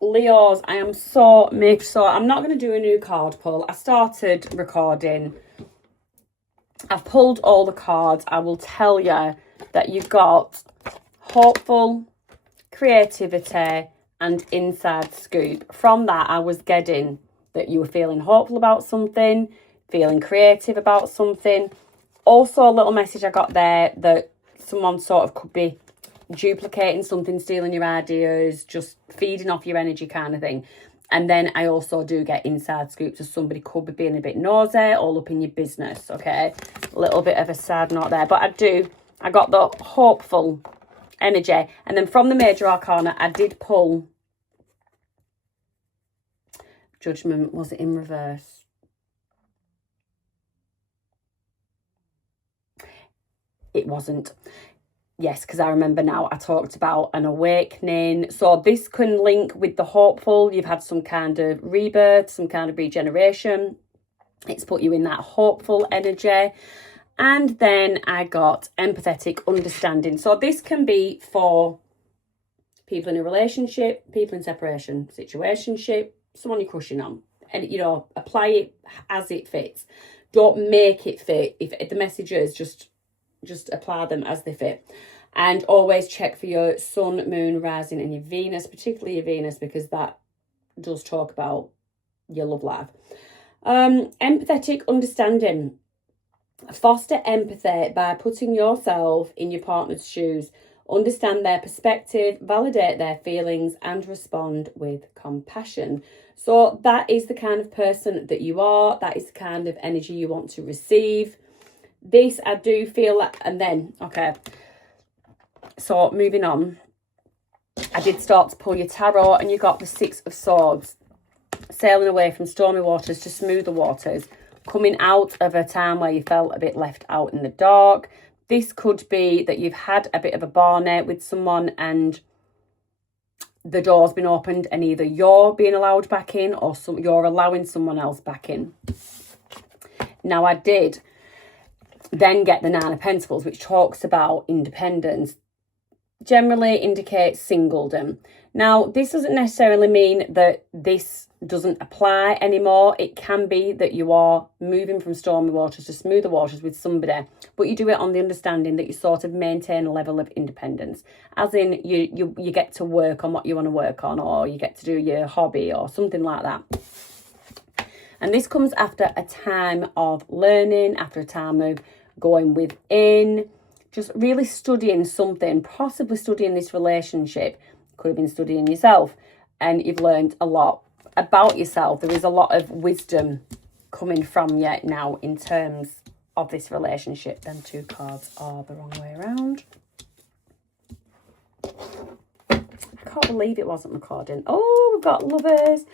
Leos, I am so mixed. So I'm not going to do a new card pull. I started recording. I've pulled all the cards. I will tell you that you've got hopeful, creativity, and inside scoop. From that, I was getting that you were feeling hopeful about something, feeling creative about something. Also, a little message I got there that someone sort of could be duplicating something, stealing your ideas, just feeding off your energy kind of thing. And then I also do get inside scoops of somebody could be being a bit nosy all up in your business, okay? A little bit of a sad note there. But I got the hopeful energy. And then from the Major Arcana, I did pull Judgment. Was it in reverse? It wasn't. Yes, because I remember now I talked about an awakening. So this can link with the hopeful. You've had some kind of rebirth, some kind of regeneration. It's put you in that hopeful energy. And then I got empathetic understanding. So this can be for people in a relationship, people in separation, situationship, someone you're crushing on. And, you know, apply it as it fits. Don't make it fit. If the message is just apply them as they fit. And always check for your sun, moon, rising, and your Venus, particularly your Venus, because that does talk about your love life. Empathetic understanding. Foster empathy by putting yourself in your partner's shoes. Understand their perspective, validate their feelings, and respond with compassion. So that is the kind of person that you are. That is the kind of energy you want to receive. This, I do feel like, and then, okay, so moving on, I did start to pull your tarot, and you got the Six of Swords, sailing away from stormy waters to smoother waters, coming out of a time where you felt a bit left out in the dark. This could be that you've had a bit of a barnet with someone and the door's been opened, and either you're being allowed back in or you're allowing someone else back in. Now, I did then get the Nine of Pentacles, which talks about independence, generally indicates singledom. Now, this doesn't necessarily mean that this doesn't apply anymore. It can be that you are moving from stormy waters to smoother waters with somebody, but you do it on the understanding that you sort of maintain a level of independence, as in you get to work on what you want to work on, or you get to do your hobby or something like that. And this comes after a time of learning, after a time of going within, just really studying something, possibly studying this relationship. Could have been studying yourself, and you've learned a lot about yourself. There is a lot of wisdom coming from you now in terms of this relationship. Them two cards are the wrong way around. I can't believe it wasn't recording. Oh, we've got Lovers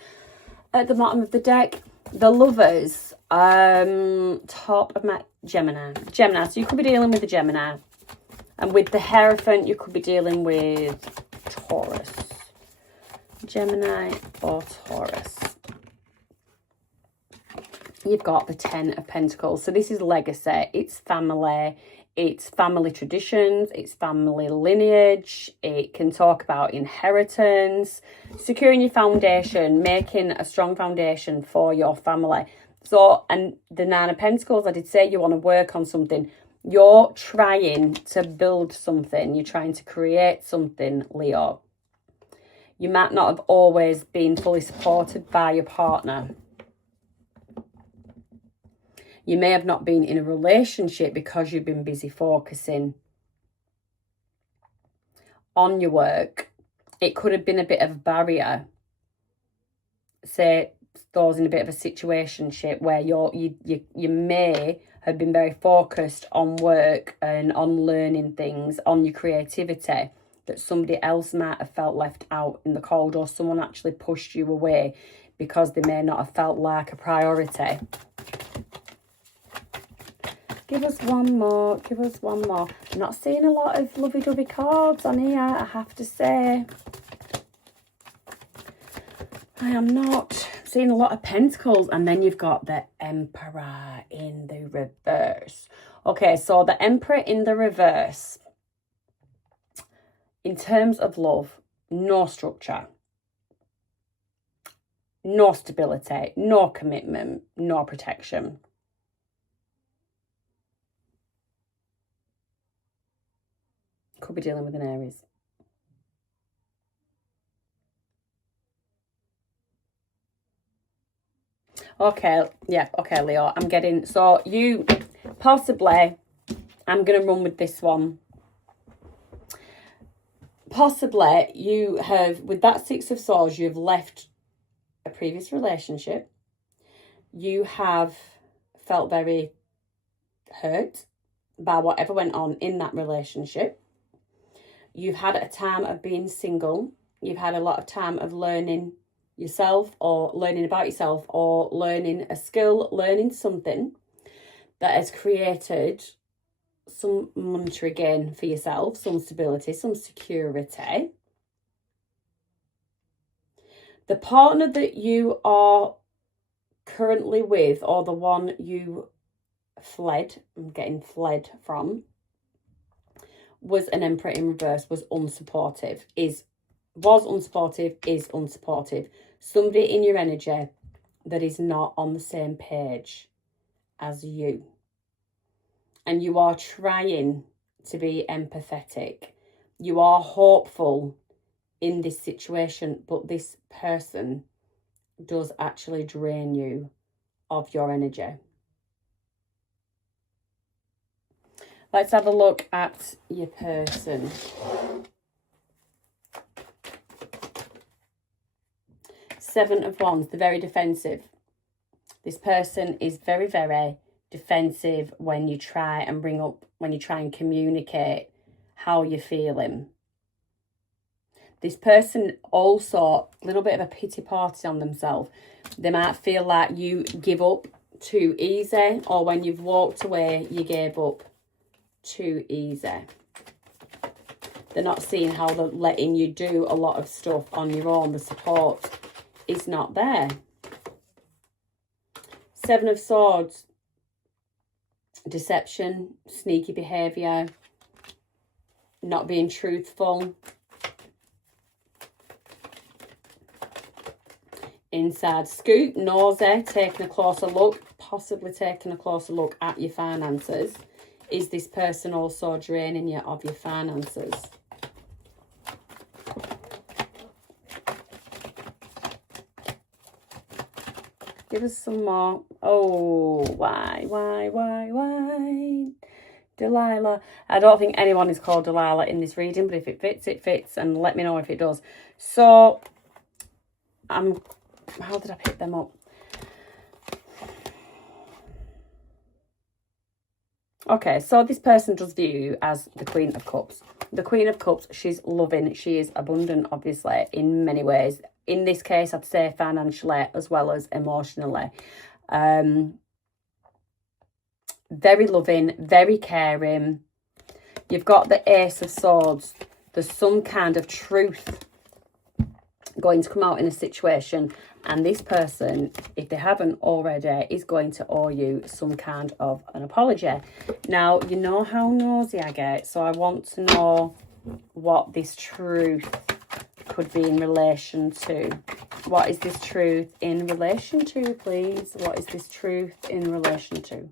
at the bottom of the deck. The Lovers, top of my Gemini. So you could be dealing with the Gemini. And with the Hierophant, you could be dealing with Taurus. Gemini or Taurus. You've got the Ten of Pentacles. So this is legacy. It's family traditions, it's family lineage. It can talk about inheritance, securing your foundation, making a strong foundation for your family. So, and the Nine of Pentacles, I did say you want to work on something. You're trying to build something. You're trying to create something, Leo. You might not have always been fully supported by your partner. You may have not been in a relationship because you've been busy focusing on your work. It could have been a bit of a barrier. Say, those in a bit of a situationship where you may have been very focused on work and on learning things, on your creativity, that somebody else might have felt left out in the cold, or someone actually pushed you away because they may not have felt like a priority. Give us one more. Give us one more. I'm not seeing a lot of lovey-dovey cards on here, I have to say. I am not seeing a lot of pentacles. And then you've got the Emperor in the reverse. Okay, so the Emperor in the reverse. In terms of love, no structure. no stability, no commitment, no protection. Could be dealing with an Aries. Okay, yeah, okay, Leo. I'm getting, so you possibly, I'm going to run with this one. Possibly you have, with that Six of Swords, you've left a previous relationship. You have felt very hurt by whatever went on in that relationship. You've had a time of being single. You've had a lot of time of learning yourself, or learning about yourself, or learning a skill, learning something that has created some monetary gain for yourself, some stability, some security. The partner that you are currently with, or the one you fled, I'm getting fled from, was an Emperor in reverse, was unsupportive, is unsupportive. Somebody in your energy that is not on the same page as you. And you are trying to be empathetic. You are hopeful in this situation, but this person does actually drain you of your energy. Let's have a look at your person. Seven of Wands, they're very defensive. This person is very, very defensive when you try and communicate how you're feeling. This person also, a little bit of a pity party on themselves. They might feel like you give up too easy, or when you've walked away, you gave up too easy. They're not seeing how they're letting you do a lot of stuff on your own. The support is not there. Seven of Swords, deception, sneaky behaviour, not being truthful. Inside scoop, nosy, taking a closer look, possibly taking a closer look at your finances. Is this person also draining you of your finances? Give us some more. Oh, why? Delilah. I don't think anyone is called Delilah in this reading, but if it fits, it fits. And let me know if it does. So, how did I pick them up? Okay, so this person does view you as the Queen of Cups. The Queen of Cups, she's loving, she is abundant, obviously, in many ways. In this case, I'd say financially as well as emotionally. Very loving, very caring. You've got the Ace of Swords. There's some kind of truth going to come out in a situation, and this person, if they haven't already, is going to owe you some kind of an apology. Now, you know how nosy I get, so I want to know what this truth could be in relation to. What is this truth in relation to, please? What is this truth in relation to?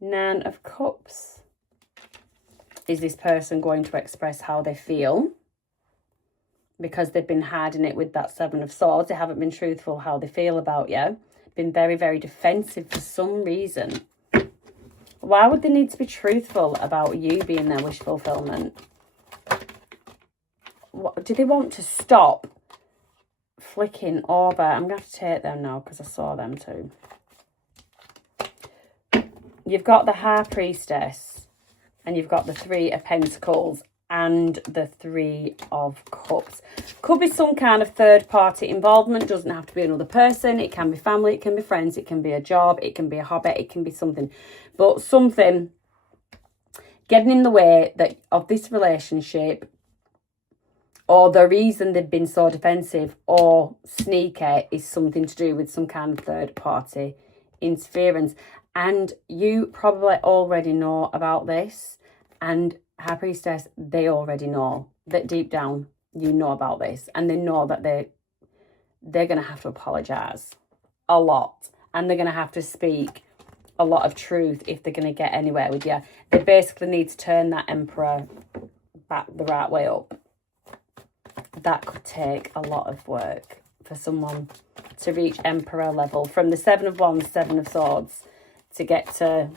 Nine of Cups. Is this person going to express how they feel? Because they've been hiding it with that Seven of Swords. They haven't been truthful how they feel about you. Been very, very defensive for some reason. Why would they need to be truthful about you being their wish fulfillment? What, do they want to stop flicking over? I'm going to have to take them now because I saw them too. You've got the High Priestess, and you've got the Three of Pentacles and the Three of Cups. Could be some kind of third party involvement. Doesn't have to be another person. It can be family, it can be friends, it can be a job, it can be a hobby, it can be something. But something getting in the way that of this relationship, or the reason they've been so defensive or sneaky, is something to do with some kind of third party interference. And you probably already know about this. And High Priestess, they already know that deep down you know about this, and they know that they're going to have to apologize a lot, and they're going to have to speak a lot of truth if they're going to get anywhere with you. They basically need to turn that Emperor back the right way up. That could take a lot of work for someone to reach Emperor level. From the Seven of Wands, Seven of Swords, to get to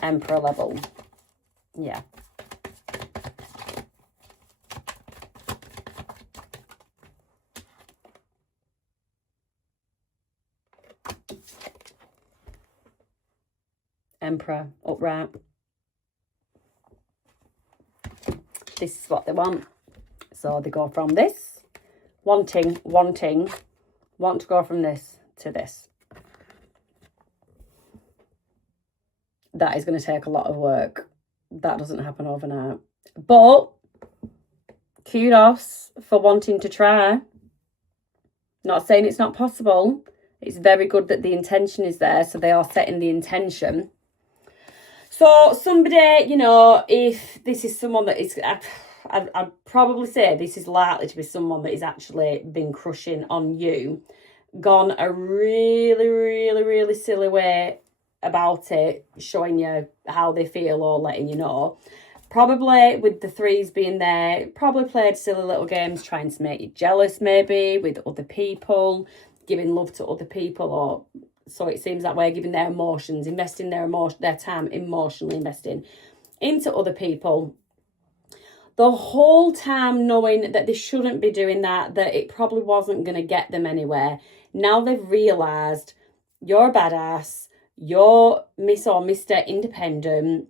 Emperor level. Yeah. Emperor upright. This is what they want. So they go from this, want to go from this to this. That is going to take a lot of work. That doesn't happen overnight. But kudos for wanting to try. Not saying it's not possible. It's very good that the intention is there. So they are setting the intention. So somebody, you know, if this is someone that is... I'd probably say this is likely to be someone that has actually been crushing on you, gone a really, really, really silly way about it, showing you how they feel or letting you know. Probably with the threes being there, probably played silly little games trying to make you jealous maybe with other people, giving love to other people, or so it seems that way, giving their emotions, investing their time emotionally investing into other people. The whole time knowing that they shouldn't be doing that it probably wasn't going to get them anywhere. Now they've realised you're a badass, you're Miss or Mr. Independent,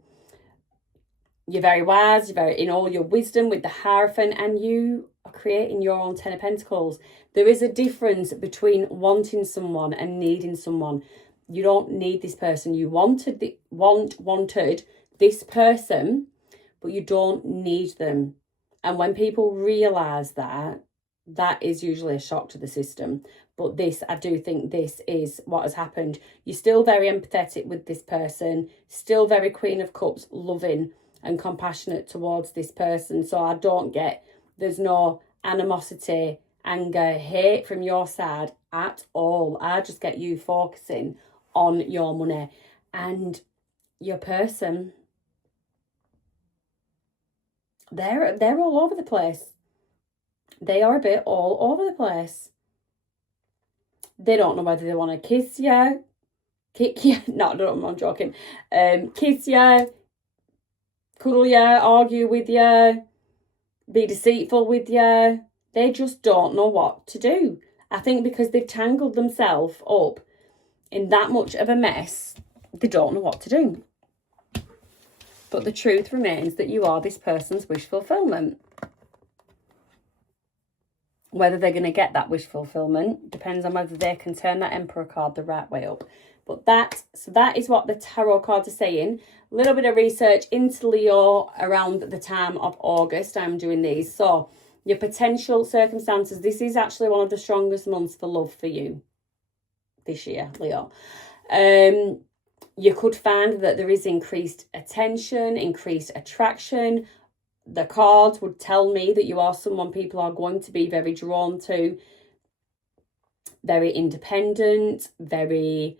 you're very wise, you're very in all your wisdom with the Hierophant, and you are creating your own Ten of Pentacles. There is a difference between wanting someone and needing someone. You don't need this person. You wanted this person, but you don't need them. And when people realise that is usually a shock to the system. But this, I do think this is what has happened. You're still very empathetic with this person, still very Queen of Cups, loving and compassionate towards this person. So I don't get, there's no animosity, anger, hate from your side at all. I just get you focusing on your money and your person. They're all over the place. They are a bit all over the place. They don't know whether they want to kiss you, kick you. No, I'm joking. Kiss you, cuddle you, argue with you, be deceitful with you. They just don't know what to do. I think because they've tangled themselves up in that much of a mess, they don't know what to do. But the truth remains that you are this person's wish fulfillment. Whether they're going to get that wish fulfillment depends on whether they can turn that Emperor card the right way up. But that is what the tarot cards are saying. A little bit of research into Leo around the time of August. I'm doing these. So your potential circumstances. This is actually one of the strongest months for love for you this year, Leo. You could find that there is increased attention, increased attraction. The cards would tell me that you are someone people are going to be very drawn to. Very independent, very,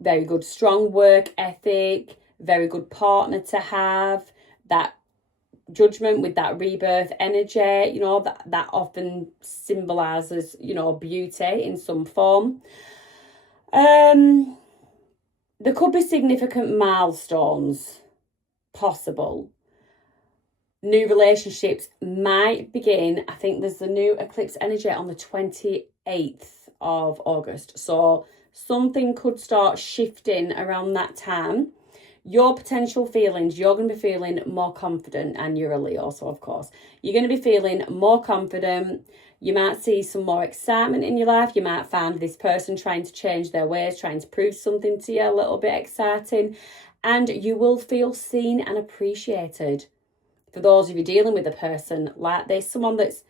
very good, strong work ethic, very good partner to have. That Judgment with that rebirth energy, you know, that often symbolises, you know, beauty in some form. There could be significant milestones possible. New relationships might begin. I think there's the new eclipse energy on the 28th of August. So something could start shifting around that time. Your potential feelings, you're going to be feeling more confident, and you're a Leo, so of course. You're going to be feeling more confident. You might see some more excitement in your life. You might find this person trying to change their ways, trying to prove something to you, a little bit exciting. And you will feel seen and appreciated. For those of you dealing with a person like this, someone that's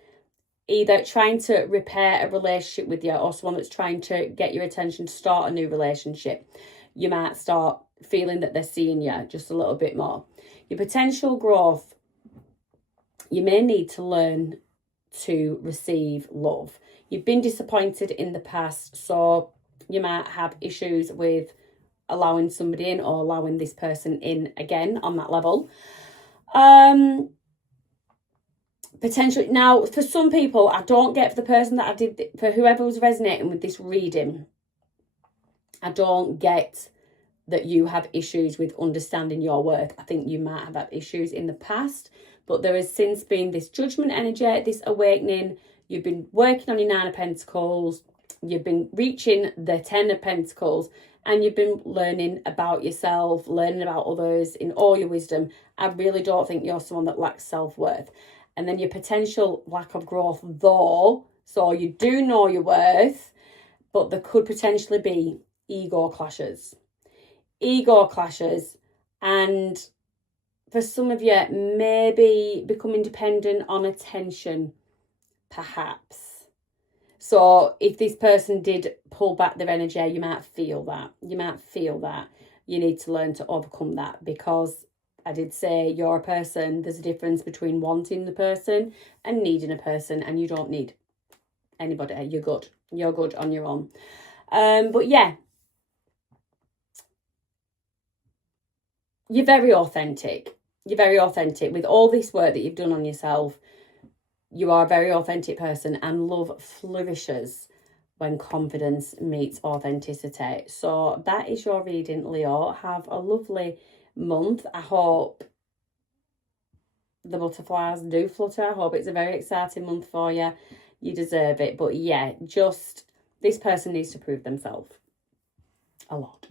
either trying to repair a relationship with you or someone that's trying to get your attention to start a new relationship, you might start feeling that they're seeing you just a little bit more. Your potential growth, you may need to learn to receive love. You've been disappointed in the past, so you might have issues with allowing somebody in or allowing this person in again on that level. Potentially, now for some people, I don't get, for the person that I did, for whoever was resonating with this reading, I don't get that you have issues with understanding your worth. I think you might have had issues in the past, but there has since been this judgment energy, this awakening. You've been working on your 9 of Pentacles, you've been reaching the 10 of Pentacles, and you've been learning about yourself, learning about others in all your wisdom. I really don't think you're someone that lacks self-worth. And then your potential lack of growth, though, so you do know your worth, but there could potentially be ego clashes. And for some of you, maybe becoming dependent on attention, perhaps. So if this person did pull back their energy, you might feel that. You need to learn to overcome that, because I did say you're a person. There's a difference between wanting the person and needing a person, and you don't need anybody. You're good on your own. But yeah, you're very authentic. With all this work that you've done on yourself. You are a very authentic person, and love flourishes when confidence meets authenticity. So that is your reading, Leo. Have a lovely month. I hope the butterflies do flutter. I hope it's a very exciting month for you. You deserve it. But yeah, just this person needs to prove themselves a lot.